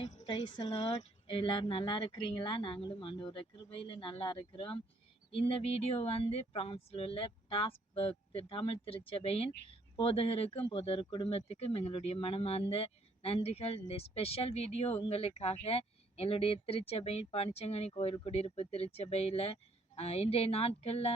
Hi price Lord. எல்லாரும் நல்லா இருக்கிறீங்களா? நாங்களும் ஆண்டவரோட கிருபையில நல்லா இருக்கிறோம். இந்த வீடியோ பிரான்ஸ்ல உள்ள டாஸ்பர்க் தமிழ் திருச்சபையின் போதகருக்கும் போதகர் குடும்பத்துக்கும் எங்களுடைய மனமார்ந்த நன்றிகள். இந்த ஸ்பெஷல் வீடியோ உங்களுக்காக எங்களுடைய திருச்சபையின் பனிச்சங்கனி கோயில் குடியிருப்பு திருச்சபையில் இன்றைய நாட்களில்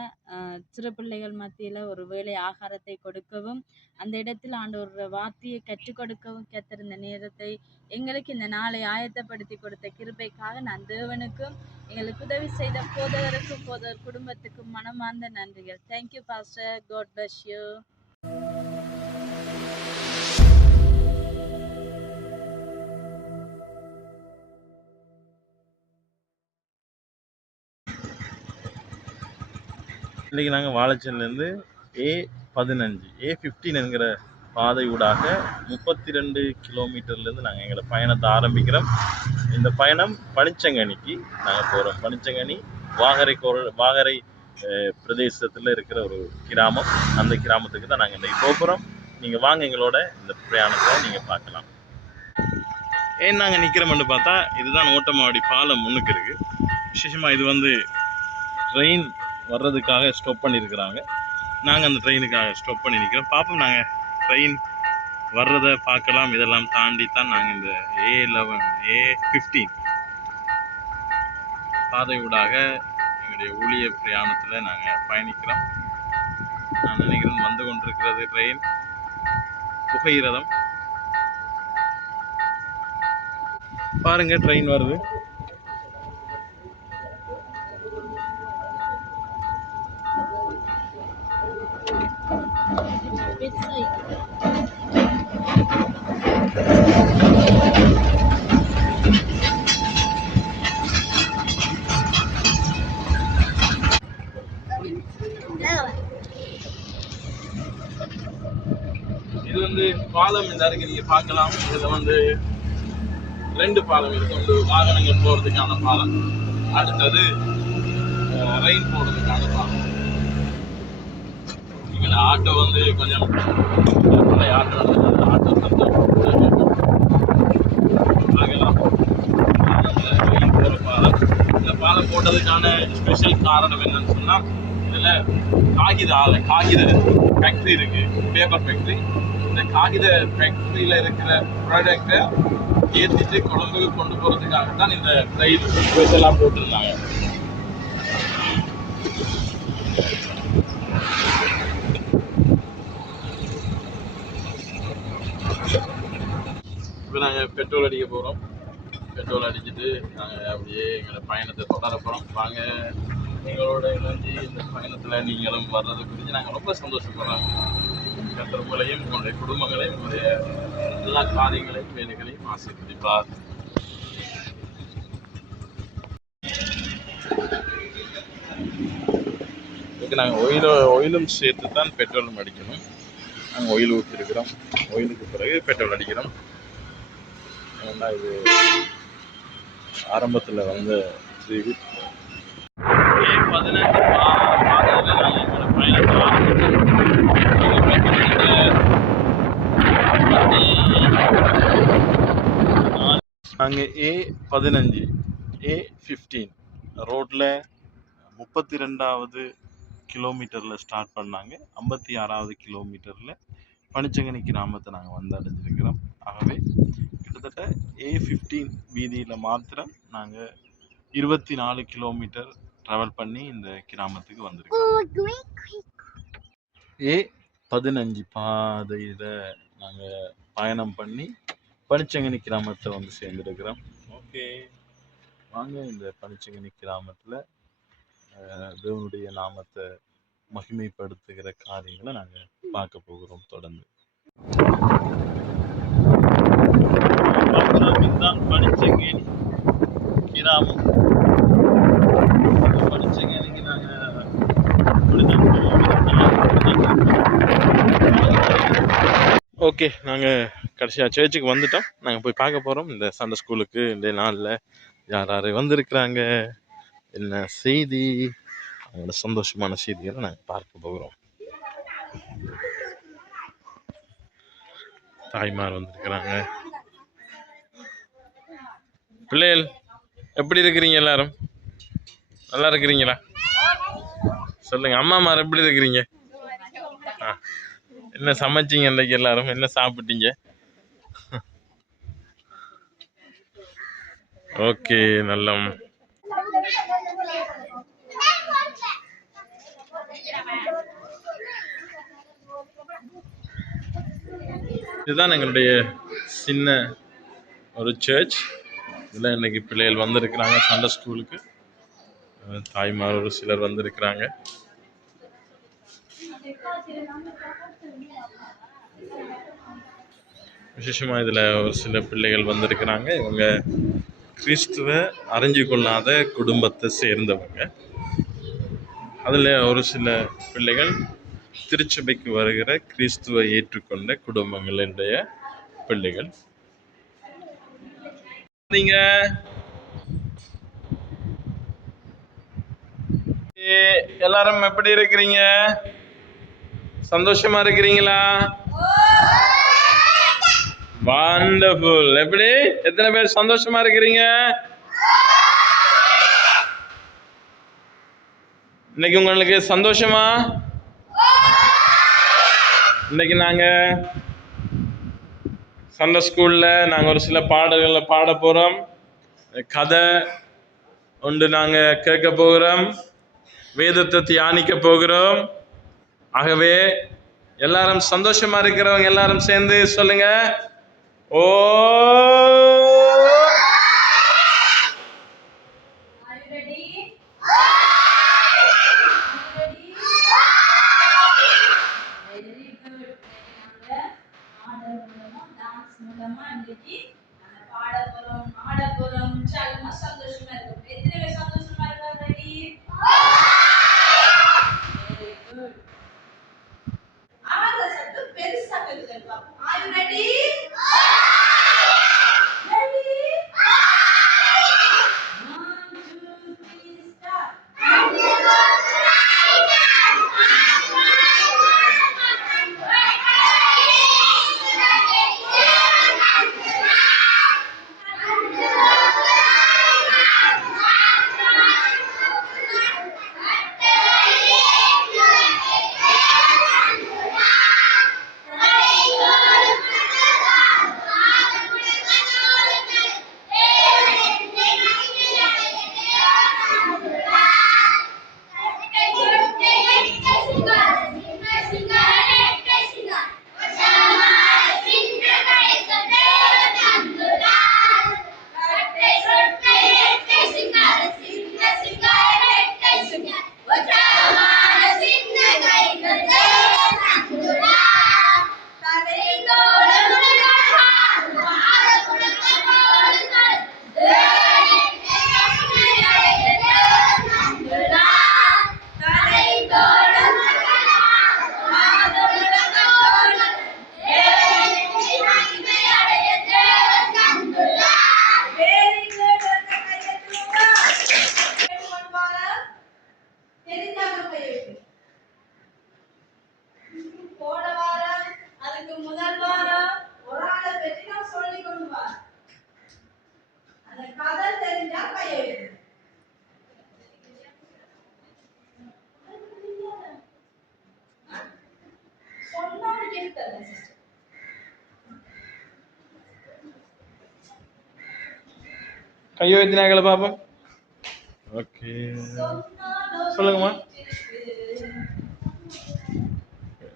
சிறு பிள்ளைகள் மத்தியில் ஒரு வேளை ஆகாரத்தை கொடுக்கவும், அந்த இடத்தில் ஆண்டவரோட வார்த்தையை கற்றுக் கொடுக்கவும் கத்திருந்த நேரத்தை எங்களுக்கு இந்த நாளை ஆயத்தப்படுத்தி கொடுத்த கிருபைக்காக நான் தேவனுக்கும் எங்களுக்கு உதவி செய்த போதகருக்கும் போதகர் குடும்பத்துக்கும் மனமார்ந்த நன்றிகள். Thank you pastor. God bless you. இன்றைக்கி நாங்கள் வாழைச்சேரிலேருந்து A15 என்கிற பாதை ஊடாக 32 கிலோமீட்டர்லேருந்து நாங்கள் எங்களோட பயணத்தை ஆரம்பிக்கிறோம். இந்த பயணம் பனிச்சங்கனிக்கு நாங்கள் போகிறோம். பனிச்சங்கனி வாகரை பிரதேசத்தில் இருக்கிற ஒரு கிராமம். அந்த கிராமத்துக்கு தான் நாங்கள் இன்றைக்கி போகிறோம். நீங்கள் வாங்க, எங்களோட இந்த பிரயாணத்தை நீங்கள் பார்க்கலாம். ஏன் நாங்கள் நிற்கிறோம்னு பார்த்தா, இதுதான் ஓட்டமாவடி பாலம் முன்னுக்கு இருக்குது. விசேஷமாக இது ட்ரெயின் வர்றதுக்காக ஸ்டாப் பண்ணியிருக்கிறாங்க. நாங்கள் அந்த ட்ரெயினுக்காக ஸ்டாப் பண்ணி நிற்கிறோம். பார்ப்போம், நாங்கள் ட்ரெயின் வர்றதை பார்க்கலாம். இதெல்லாம் தாண்டி தான் நாங்கள் இந்த A15 பாதை ஊடாக எங்களுடைய ஊழிய பிரயாணத்தில் நாங்கள் பயணிக்கிறோம். நான் நினைக்கிறேன் வந்து கொண்டிருக்கிறது ட்ரெயின் புகையிரதம். பாருங்க, ட்ரெயின் வருது. இது பாலம் இந்த அருகே நீங்க பார்க்கலாம். இதுல 2 பாலம் இருக்கு. ஒன்று வாகனங்கள் போறதுக்கான பாலம், அடுத்தது ரயில் போறதுக்கான பாலம். இங்க ஆட்டோ கொஞ்சம் பழைய ஆட்டோ ஆட்டோ பார்க்கலாம். ரயில் போற பாலம். இந்த பாலம் போட்டதுக்கான ஸ்பெஷல் காரணம் என்னன்னு சொன்னா, இதுல காகித ஃபேக்டரி இருக்கு, பேப்பர் ஃபேக்டரி. இந்த காகித ஃபேக்டரியில இருக்கிற ப்ராடக்டை ஏற்றிட்டு கொழம்புக்கு கொண்டு போறதுக்காக தான் இந்த ரயில் இதெல்லாம் போட்டிருந்தாங்க. இப்போ நாங்கள் பெட்ரோல் அடிக்க போகிறோம். பெட்ரோல் அடிச்சுட்டு நாங்கள் அப்படியே எங்களோட பயணத்தை தொடர போகிறோம். வாங்க, எங்களோட இணைஞ்சு இந்த பயணத்தில் நீங்களும் வர்றது குறித்து நாங்கள் ரொம்ப சந்தோஷப்படுறோம். உங்களையும் உங்களுடைய குடும்பங்களையும் உங்களுடைய எல்லா காரியங்களையும் வேலைகளையும் ஆசீர்வதிப்பார். இதுக்கு நாங்கள் ஒயிலும் சேர்த்து தான் பெட்ரோலும் அடிக்கணும். நாங்கள் ஒயில் ஊற்றிருக்கிறோம். ஒயிலுக்கு பிறகு பெட்ரோல் அடிக்கிறோம். ஏன்னா இது ஆரம்பத்தில் A15 நாங்கள் A15 ரோட்டில் 32வது கிலோமீட்டரில் ஸ்டார்ட் பண்ணாங்க. 56வது கிலோமீட்டரில் பனிச்சங்கனி கிராமத்தை நாங்கள் அடைஞ்சிருக்கிறோம். ஆகவே கிட்டத்தட்ட A15 வீதியில் மாத்திரம் நாங்கள் 24 கிலோமீட்டர் ட்ராவல் பண்ணி இந்த கிராமத்துக்கு வந்திருக்கோம். A15 பாதையில் நாங்கள் பயணம் பண்ணி பனிச்சங்கனி கிராமத்தை சேர்ந்துருக்கிறோம். ஓகே, வாங்க, இந்த பனிச்சங்கனி கிராமத்தில் தேவனுடைய நாமத்தை மகிமைப்படுத்துகிற காரியங்களை நாங்கள் பார்க்க போகிறோம். தொடர்ந்து இதுதான் பனிச்சங்கனி கிராமம். பனிச்சங்கனிக்கு நாங்கள் ஓகே, நாங்கள் கடைசியாக சர்ச்சுக்கு வந்துட்டோம். நாங்கள் போய் பார்க்க போகிறோம் இந்த சண்டே ஸ்கூலுக்கு. இந்த நாளில் யார் யார் வந்திருக்கிறாங்க, என்ன செய்தி, அவங்களோட சந்தோஷமான செய்திகளை நாங்கள் பார்க்க போகிறோம். தாய்மார் வந்திருக்கிறாங்க. பிள்ளைகள் எப்படி இருக்கிறீங்க எல்லாரும்? நல்லா இருக்கிறீங்களா? சொல்லுங்க, அம்மாமார் எப்படி இருக்கிறீங்க? என்ன சமைச்சீங்க இன்னைக்கு? எல்லாரும் என்ன சாப்பிட்டீங்க? ஓகே, நல்ல. இதுதான் எங்களுடைய சின்ன ஒரு சர்ச். இதில் இன்னைக்கு பிள்ளைகள் வந்திருக்கிறாங்க சண்டே ஸ்கூலுக்கு. தாய்மார் ஒரு சிலர் வந்திருக்கிறாங்க. விசேஷமாக இதில் ஒரு சில பிள்ளைகள் வந்திருக்கிறாங்க. இவங்க கிறிஸ்துவ அறிஞ்சு கொள்ளாத குடும்பத்தை சேர்ந்தவங்க. அதில் ஒரு சில பிள்ளைகள் திருச்சபைக்கு வருகிற கிறிஸ்துவை ஏற்றுக்கொண்ட குடும்பங்களுடைய பிள்ளைகள். நீங்க எல்லாரும் எப்படி இருக்கிறீங்க? சந்தோஷமா இருக்கிறீங்களா? வண்டர்ஃபுல். எப்படி, எத்தனை பேர் சந்தோஷமா இருக்கிறீங்க? இன்னைக்கு உங்களுக்கு சந்தோஷமா? இன்னைக்கு நாங்க சண்டே ஸ்கூல்ல நாங்க ஒரு சில பாடல்களை பாட போறோம். கதை ஒன்று நாங்க கேட்க போகிறோம். வேதத்தை தியானிக்க போகிறோம். ஆகவே எல்லாரும் சந்தோஷமா இருக்கிறவங்க எல்லாரும் சேர்ந்து சொல்லுங்க, ஓ. கையோ எத்தினாங்கள பாப்போம். ஓகே, சொல்லுங்கம்மா.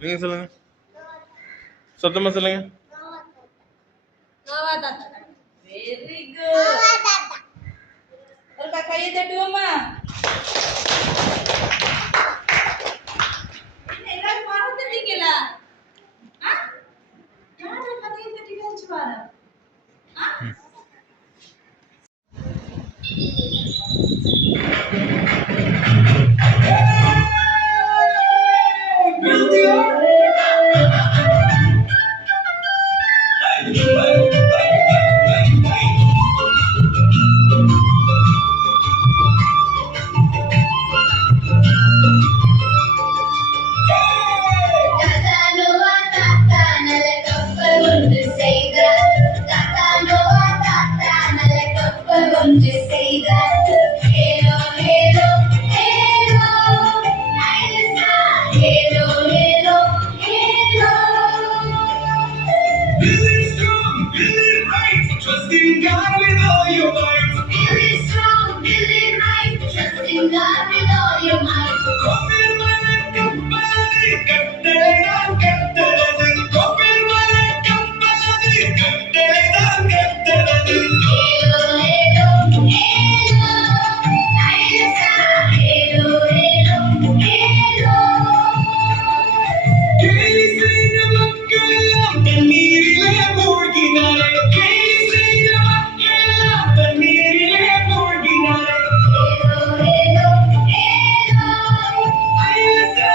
நீங்க சொல்லுங்க, சத்தமா சொல்லுங்க. Very good. ஒரு கையை தட்டுவோமா? எல்லாரும் மறந்துட்டீங்களா? யாரை கையை தட்டி வச்சு பாரு. in God with all your might. Be strong, be right. Trust in God with all your might. கோவில் மலை கம்பளது கட்டளைதான் கட்டளது. கோவில் மலை கம்பளது கட்டளைதான் கட்டளது. ஏலோ ஏலோ ஏலோ ஐயசா ஏலோ ஏலோ ஏலோ. கேலி செய்த மக்களெல்லாம் தண்ணீரிலே மூழ்கினாரே. கேலி செய்த மக்களெல்லாம் தண்ணீரிலே மூழ்கினாரே. ஏலோ ஏலோ ஏலோ ஐயசா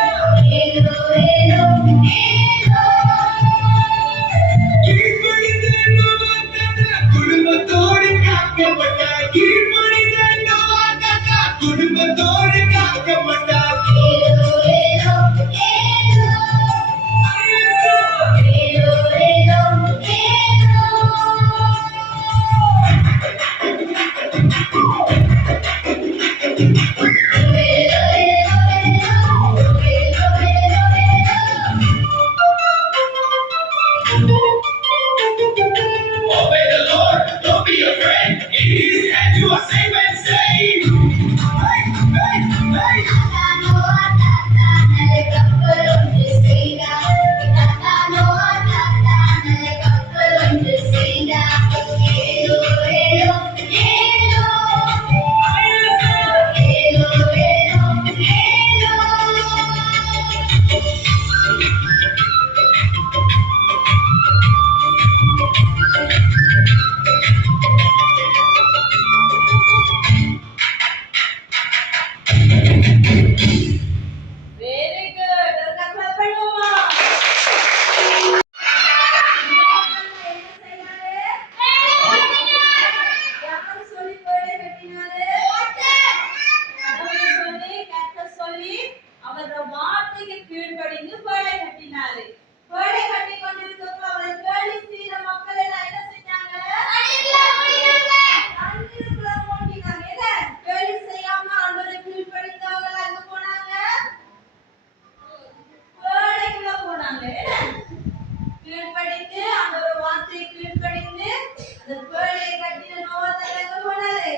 ஏலோ ஏலோ ஏலோ. கீழ்ப்படிந்த நோவா தாத்தா குடும்பத்தோடு காக்கப்பட்டார். கீழ்ப்படிந்த நோவா தாத்தா குடும்பத்தோடு காக்கப்பட்டார். ஏலோ ஏலோ ஏலோ ஐயசா ஏலோ ஏலோ ஏலோ. Obey the Lord, don't be afraid. In His hand you are safe and saved. Hey, hey, hey. Very good. ஒரு clap பண்ணுவோமா? யார் சொல்லி கோழை கட்டினாரு? கடவுள் சொல்லி, கர்த்தர் சொல்லி, அவருடைய வார்த்தைக்கு கீழ்ப்படிந்து கோழை கட்டினாரு. கோழை கட்டி கொண்டிருக்கப்போ அவரை கேலி செய்த மக்கள் எல்லாம் என்ன செஞ்சாங்க? தண்ணீருக்குள்ள மூழ்கினாங்க. என்ன? கேலி செய்யாம ஆண்டவரை கீழ்ப்படிந்தவங்க எங்க போனாங்க? கோழைக்குள்ள போனாங்க. கீழ்ப்படிந்து ஆண்டவர் வார்த்தையை கீழ்ப்படிந்து அந்த கோழையை கட்டின நோவா தாத்தா எங்க போனாரு?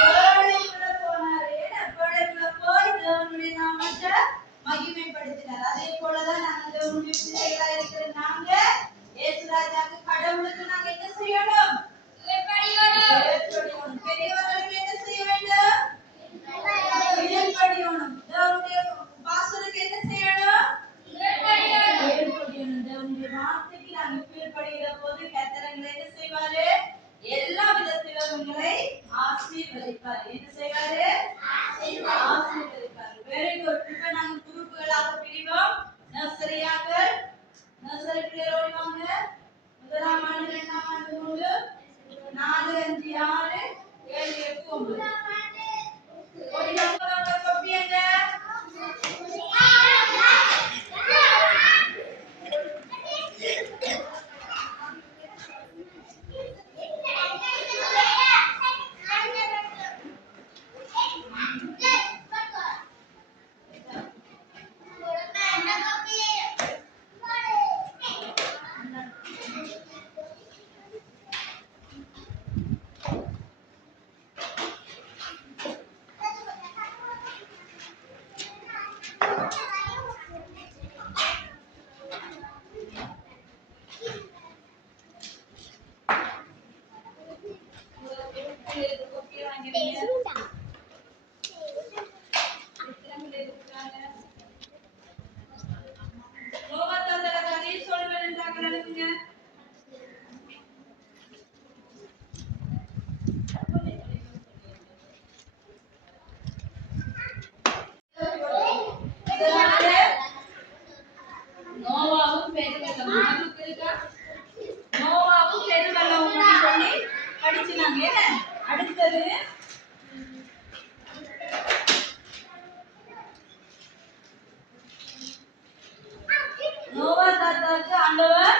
கோழைக்குள்ள போனாரு. கோழைக்குள்ள போய் தேவனுடைய நாமத்தை மகிமைப்படுத்தினார். அதே போலதான் நாங்க தேவனுடைய பிள்ளைகளா இருக்கிற நாங்க இயேசு ராஜாக்கு கடவுளுக்கு நாங்க என்ன செய்யணும்? கீழ்ப்படியணும். பெரியவர்களுக்கு என்ன செய்ய வேண்டும்? கீழ்ப்படியணும். தேவனுடைய வாசலுக்கு என்ன செய்யணும்? கீழ்ப்படியணும். தேவனுடைய வார்த்தைக்கு நாங்க கீழ்ப்படிகிற போது கர்த்தர் எங்களை என்ன செய்வாரு? எல்லா விதத்திலும் உங்களை ஆசீர்வதிப்பார். என்ன செய்வாரு? ஆசீர்வதிப்பார். Very good. இப்ப நாங்க குரூப்புகளாக பிரிவோம். நர்சரியாக நர்சரி பிள்ளைகள் ஓடி வாங்க. முதலாம் ஆண்டு, இரண்டாம் ஆண்டு, 3, 4, 5, 6, 7, 8, 9. ஓடி வாங்க. கொப்பி எங்க? நோவாவும் பெருவெள்ளமும் சொல்லி படிச்சுனாங்க. அடுத்தது நோவா தாத்தாவுக்கு ஆண்டவர்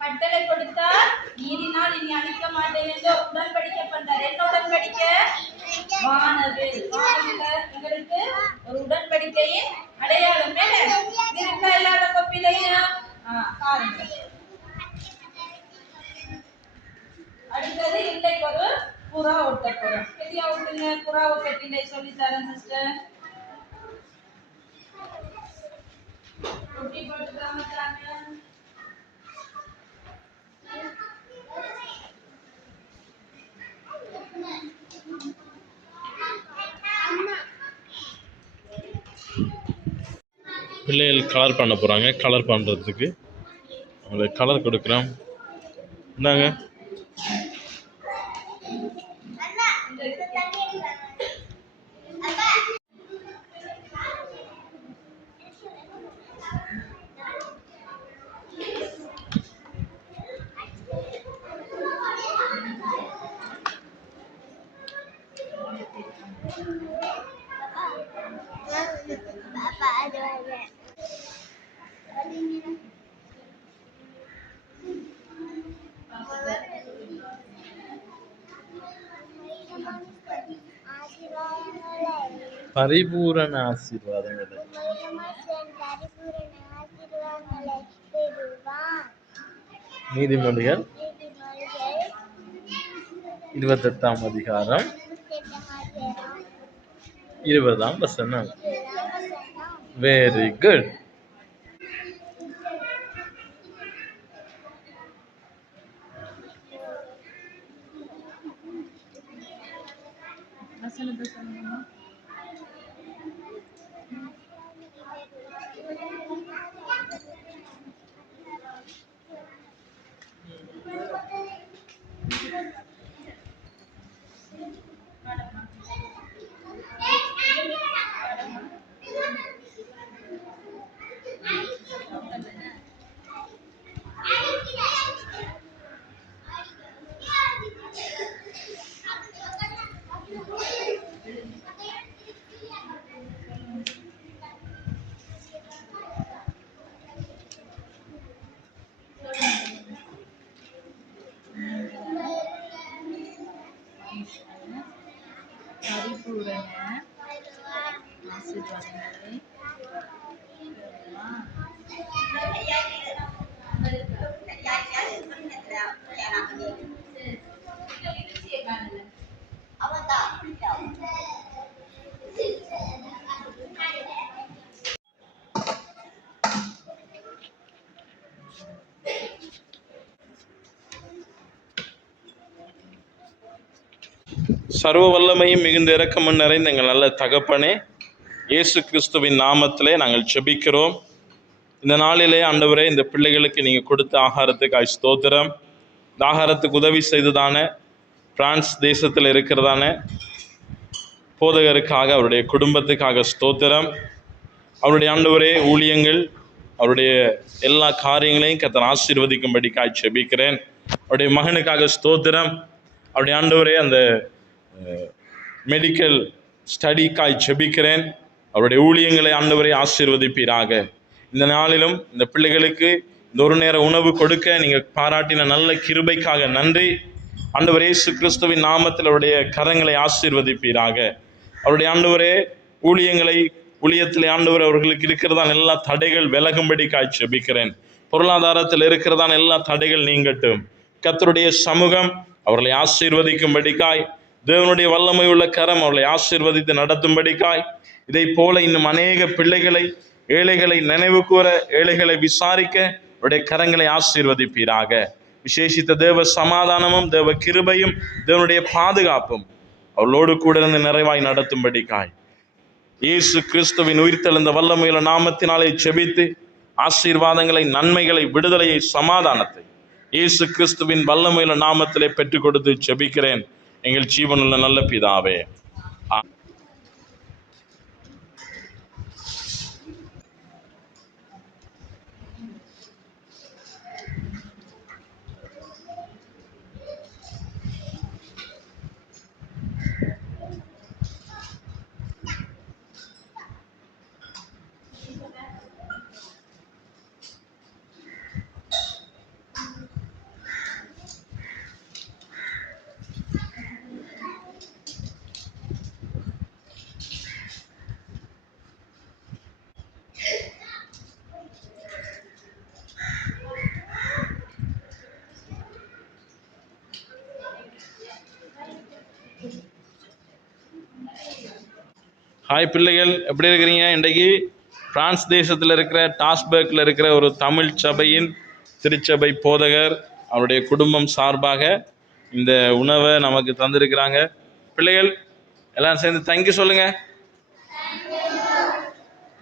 கட்டளை கொடுத்தார். நீரினால் இனி அழிக்க மாட்டேன் என்று உடன்படிக்கை பண்றார். என்ன உடன்படிக்கை? வானவில். வானவில் எங்களுக்கு ஒரு உடன்படிக்கையின் அடையாளம். இருக்கா எல்லார கொப்பிலையும்? பாருங்க. இன்னைக்கு ஒரு புறா ஒட்ட போறோம். எதியா ஒட்டுங்க, புறா ஒட்ட சொல்லி தரேன் சிஸ்டர். ஒட்டி போட்டுக்காம தாங்க. பிள்ளைகள் கலர் பண்ண போகிறாங்க. கலர் பண்ணுறதுக்கு அவங்களுக்கு கலர் கொடுக்குறோம். இந்தாங்க. பரிபூரண ஆசீர்வாதங்கள் நீதிமொழிகள் 28ஆம் அதிகாரம் 20ஆம் வசனம். Very good. பரிபூரண ஆசீர்வாதங்களை சர்வ வல்லமையும் மிகுந்த இரக்கமும் நிறைந்த எங்கள் நல்ல தகப்பனே, இயேசு கிறிஸ்துவின் நாமத்திலே நாங்கள் ஜெபிக்கிறோம். இந்த நாளிலே ஆண்டவரே, இந்த பிள்ளைகளுக்கு நீங்கள் கொடுத்த ஆகாரத்துக்கு ஸ்தோத்திரம். இந்த ஆகாரத்துக்கு உதவி செய்ததான பிரான்ஸ் தேசத்தில் இருக்கிறதான போதகருக்காக, அவருடைய குடும்பத்துக்காக ஸ்தோத்திரம். அவருடைய ஆண்டவரே ஊழியங்கள், அவருடைய எல்லா காரியங்களையும் கர்த்தர் ஆசீர்வதிக்கும்படிக்காய் ஜெபிக்கிறேன். அவருடைய மகனுக்காக ஸ்தோத்திரம். அவருடைய ஆண்டவரே அந்த மெடிக்கல் ஸ்டடிக்காய் ஜெபிக்கிறேன். அவருடைய ஊழியங்களை ஆண்டவரை ஆசீர்வதிப்பீராக. இந்த நாளிலும் இந்த பிள்ளைகளுக்கு இந்த ஒரு நேர உணவு கொடுக்க நீங்கள் பாராட்டின நல்ல கிருபைக்காக நன்றி. ஆண்டவர் இயேசு கிறிஸ்துவின் நாமத்தில் அவருடைய கரங்களை ஆசீர்வதிப்பீராக. அவருடைய ஆண்டவரே ஊழியத்திலே ஆண்டவர் அவர்களுக்கு இருக்கிறதான எல்லா தடைகள் விலகும்படிக்காய் ஜெபிக்கிறேன். பொருளாதாரத்தில் இருக்கிறதான எல்லா தடைகள் நீங்கட்டும். கர்த்தருடைய சமூகம் அவர்களை ஆசீர்வதிக்கும்படிக்காய், தேவனுடைய வல்லமை உள்ள கரம் அவர்களை ஆசீர்வதித்து நடத்தும்படிக்காய், இதை போல இன்னும் அநேக பிள்ளைகளை, ஏழைகளை நினைவு கூற, ஏழைகளை விசாரிக்க அவருடைய கரங்களை ஆசீர்வதிப்பீராக. விசேஷித்த தேவ சமாதானமும் தேவ கிருபையும் தேவனுடைய பாதுகாப்பும் அவளோடு கூட இருந்து நிறைவாய் நடத்தும்படிக்காய் இயேசு கிறிஸ்துவின் உயிர்த்தெழுந்த வல்லமையுள்ள நாமத்தினாலே ஜெபித்து ஆசீர்வாதங்களை, நன்மைகளை, விடுதலையை, சமாதானத்தை இயேசு கிறிஸ்துவின் வல்லமையுள்ள நாமத்திலே பெற்றுக் கொடுத்து ஜெபிக்கிறேன் எங்கள் ஜீவனுள்ள நல்ல பிதாவே. ஹாய் பிள்ளைகள், எப்படி இருக்கிறீங்க? இன்றைக்கு பிரான்ஸ் தேசத்தில் இருக்கிற டாஸ்பர்க்கில் இருக்கிற ஒரு தமிழ் சபையின் திருச்சபை போதகர் அவருடைய குடும்பம் சார்பாக இந்த உணவை நமக்கு தந்திருக்கிறாங்க. பிள்ளைகள் எல்லாம் சேர்ந்து தேங்க்யூ சொல்லுங்க.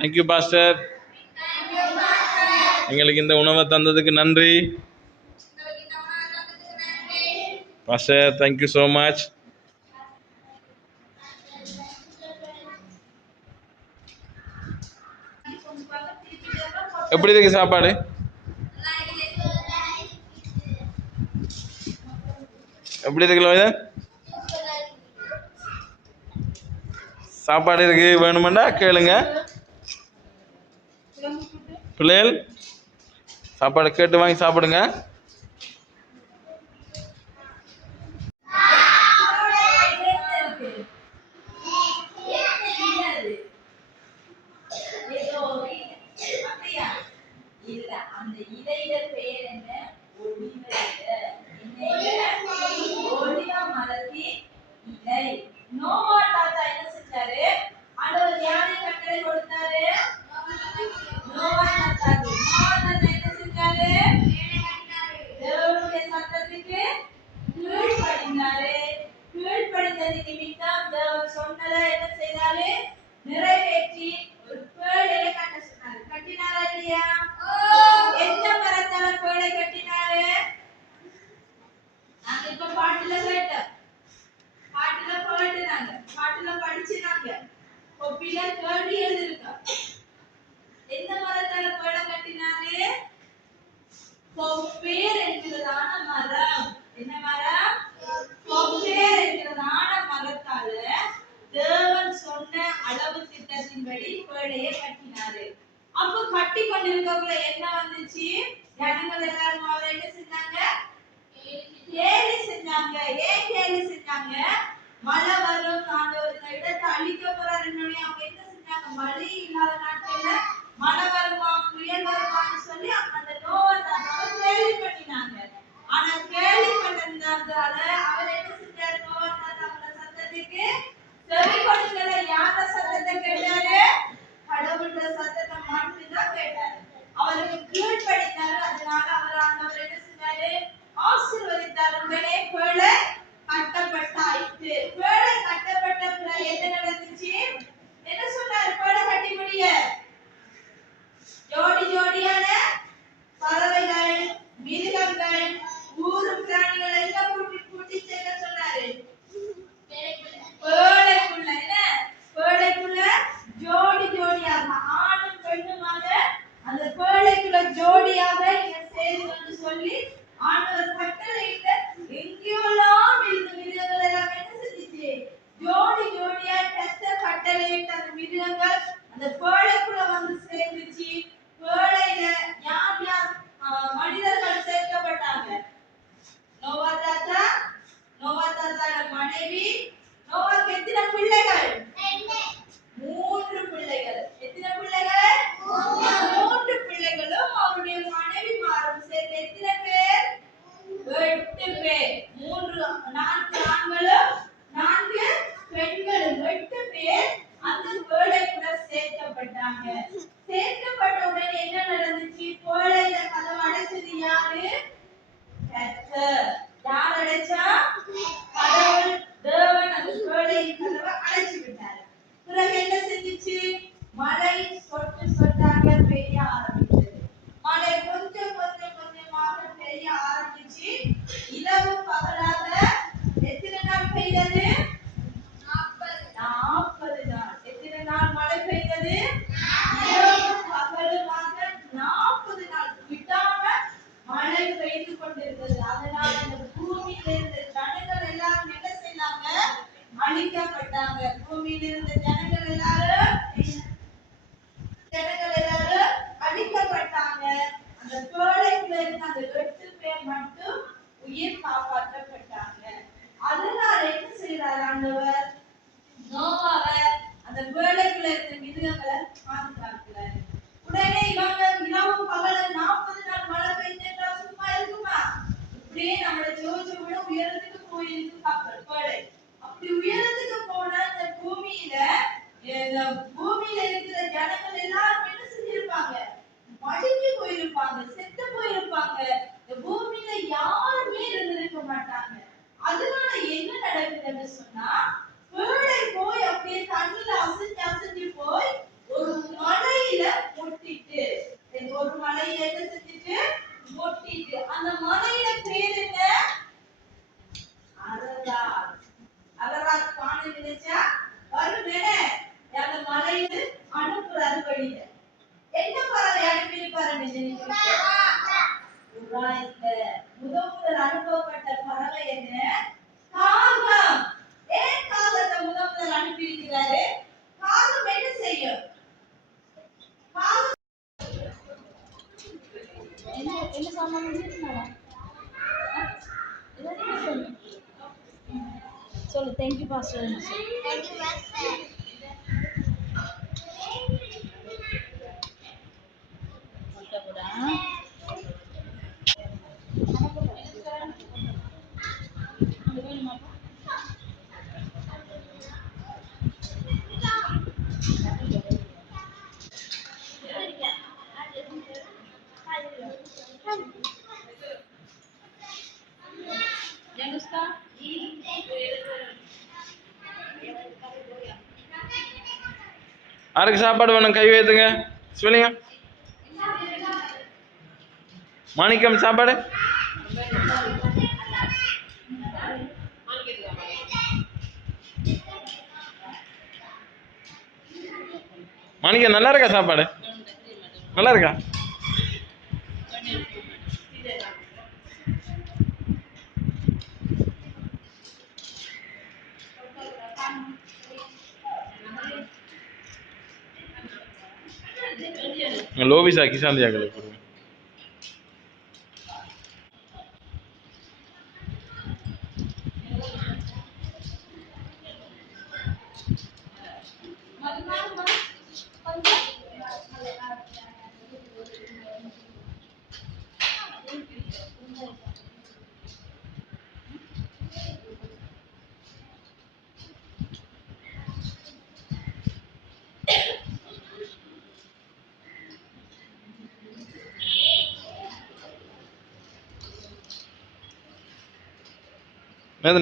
தேங்க்யூ பாஸ்டர், எங்களுக்கு இந்த உணவை தந்ததுக்கு நன்றி. Pastor thank you so much. எப்படி இருக்கு சாப்பாடு? எப்படி இருக்கு? சாப்பாடு இருக்கு, வேணுமெண்டா கேளுங்க. பிள்ளைகள் சாப்பாடு கேட்டு வாங்கி சாப்பிடுங்க. நிறைவேற்றி ஒரு பேழையை கட்ட சொன்னாரு. கட்டினாரா இல்லையா? எந்த மரத்தால பேழை கட்டினாரு? நாங்க இப்ப பாட்டுல கேட்டோம், பாட்டுல பாடுனாங்க, பாட்டுல படிச்சுனாங்க, கொப்பில கேள்வி எழுதிருக்கோம். எந்த மரத்தால பேழை கட்டினாரு? கொப்பேர் என்கிறதான மரம். என்ன மரம்? கொப்பேர் என்கிறதான மரத்தால தேவன் சொன்ன அளவு திட்டத்தின்படி பேழையை கட்டினாரு. அப்ப கட்டி கொண்டிருக்கக்குள்ள என்ன வந்துச்சு? ஜனங்கள் எல்லாரும் அவரை என்ன செஞ்சாங்க? கேலி செஞ்சாங்க. ஏன் கேலி செஞ்சாங்க? மழை வரும், ஆண்டவர் இந்த இடத்தை அழிக்க போறாருன்னு அவங்க என்ன செஞ்சாங்க? மழை இல்லாத நாட்கள்ல மழை வருமா, புயல் வருமான்னு சொல்லி அந்த நோவாவை கேலி பண்ணினாங்க. ஆனா கேலி பண்ணதால அவர் என்ன செஞ்சாரு? நோவா தாத்தாவோட சத்தத்துக்கு செவி கொடுக்கல. யார சத்தத்தை கேட்டாரு? கடவுளோட சத்தத்தை மட்டும்தான் கேட்டாரு. அவருக்கு கீழ்ப்படிந்தாரு. அதனால அவர் ஆண்டவர் என்ன செஞ்சாரு? ஆசீர்வதித்தார். உடனே பேழை கட்டப்பட்டாயிற்று. பேழை கட்டப்பட்ட பிறகு என்ன நடந்துச்சு? என்ன சொன்னாரு? பேழை கட்டி முடிய ஜோடி ஜோடியான பறவைகள், மிருகங்கள், ஊரும் பிராணிகள் எல்லாம் கூட்டி செல்ல சொன்னாரு. பேழைக்குள்ள என்ன? பேழைக்குள்ள ஜோடி ஜோடியாக ஆணும் பெண்ணுமாக அந்த பேழைக்குள்ள ஜோடியாக இங்க சேருங்கன்னு சொல்லி ஆண்டவர் கட்டளையிட்ட. எங்கேயோலாம் இந்த மிருகங்கள் எல்லாம் என்ன செஞ்சிச்சு? ஜோடி ஜோடியா கட்டளையிட்ட அந்த மிருகங்கள் அந்த பேழைக்குள்ள வந்து சேர்ந்துச்சு. பேழையில யார் யார் மனிதர்கள் சேர்க்கப்பட்டாங்க? நோவா தாத்தா, நோவா தாத்தாவோட மனைவி. நோவாக்கு எத்தனை பிள்ளைகள்? 3 பிள்ளைகள். எத்தனை பிள்ளைகள்? 3 பிள்ளைகளும் அவருடைய மனைவிமாரும் சேர்த்து எத்தனை பேர்? 8 பேர். 4 ஆண்களும் 4 பெண்களும் 8 பேர் அந்த பேழைக்குள்ள சேர்க்கப்பட்டாங்க. சேர்க்கப்பட்ட உடனே என்ன நடந்துச்சு? பேழையில கதவு அடைச்சது யாரு? கர்த்தர். யார் அடைச்சா? கடவுள் தேவன் அந்த பேழையின் கதவை அடைச்சு விட்டாரு. பிறகு என்ன செஞ்சிச்சு? மழை சொட்டு சொட்டாக பெய்ய ஆரம்பிச்சது. மழை கொஞ்சம் கொஞ்சம் கொஞ்சமாக பெய்ய ஆரம்பிச்சு இரவு பகலாக எத்தனை நாள் பெய்தது? 40 நாள். எத்தனை நாள் மழை பெய்தது? இரவு பகலுமாக 40 நாள் விடாம மழை பெய்து கொண்டிருந்தது. அதனால இந்த பூமியில இருந்த ஜனங்கள் எல்லாரும் என்ன செய்தாங்க? அழிக்கப்பட்டாங்க. பூமியில இருந்த ஜனங்கள் எல்லாரும் அழிக்கப்பட்டாங்க. அந்த பேழைக்குள்ள இருந்த அந்த 8 பேர் மட்டும் உயிர் காப்பாற்றப்பட்டாங்க. அதனால என்ன செய்யறாரு ஆண்டவர்? நோவாவை அந்த பேழைக்குள்ள இருந்த மிருகங்களை பாதுகாக்கிறாரு. உடனே இவங்க இரவு பகல 40 நாள் மழை பெய்ஞ்சா சும்மா இருக்குமா? இப்படியே நம்மள ஜோஜோ விட உயரத்துக்கு போயிருக்கு கப்பல் பேழை. அப்படி உயரத்துக்கு போன அந்த பூமியில இந்த பூமியில இருக்கிற ஜனங்கள் எல்லாரும் என்ன செஞ்சிருப்பாங்க? மடிஞ்சு போயிருப்பாங்க, செத்து போயிருப்பாங்க. இந்த பூமியில யாருமே இருந்திருக்க மாட்டாங்க. அதனால என்ன நடக்குதுன்னு சொன்னா, பேழை போய் அப்படியே தண்ணில அசைஞ்சு அசைஞ்சு போய் ஒரு மலையில ஒட்டிட்டு, ஒரு மலையில என்ன செஞ்சுட்டு ஒட்டிட்டு, அந்த மலையில பேர் என்ன? அரராத். அரராத் பானை நினைச்சா வருமே, அந்த மலையில அனுப்புறாரு வழியில. என்ன பறவை அனுப்பியிருப்பாரு நினைக்கிறீங்க? முதல் அனுப்பப்பட்ட பறவை என்ன? காகம். ஏன் காகத்தை முதல் அனுப்பியிருக்கிறாரு? காகம் என்ன செய்யும்? என்ன சொல்லு. Thank you pastor. Thank you pastor. யாருக்கு சாப்பாடு வேணும்? கை வைத்துங்க, சொல்லுங்க. மாணிக்கம் சாப்பாடு. மாணிக்கம் நல்லா இருக்கா சாப்பாடு? நல்லா இருக்கா? லோபிசா கிசாந்தியாக்களுக்கு கொடுங்க.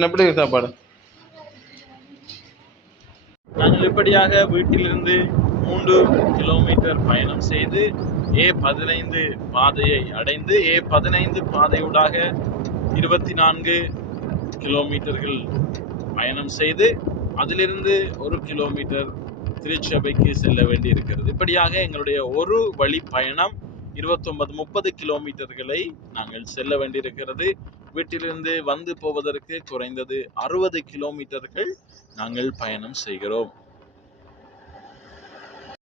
எப்படி சாப்பாடு? நாங்கள் இப்படியாக வீட்டிலிருந்து 3 கிலோமீட்டர் பயணம் செய்து A15 பாதையை அடைந்து A15 பாதையூடாக 24 கிலோமீட்டர்கள் பயணம் செய்து அதிலிருந்து 1 கிலோமீட்டர் திருச்சபைக்கு செல்ல வேண்டி இருக்கிறது. இப்படியாக எங்களுடைய ஒரு வழி பயணம் 29-30 கிலோமீட்டர்களை நாங்கள் செல்ல வேண்டியிருக்கிறது. வீட்டிலிருந்து வந்து போவதற்கு குறைந்தது 60 கிலோமீட்டர்கள் நாங்கள் பயணம் செய்கிறோம்.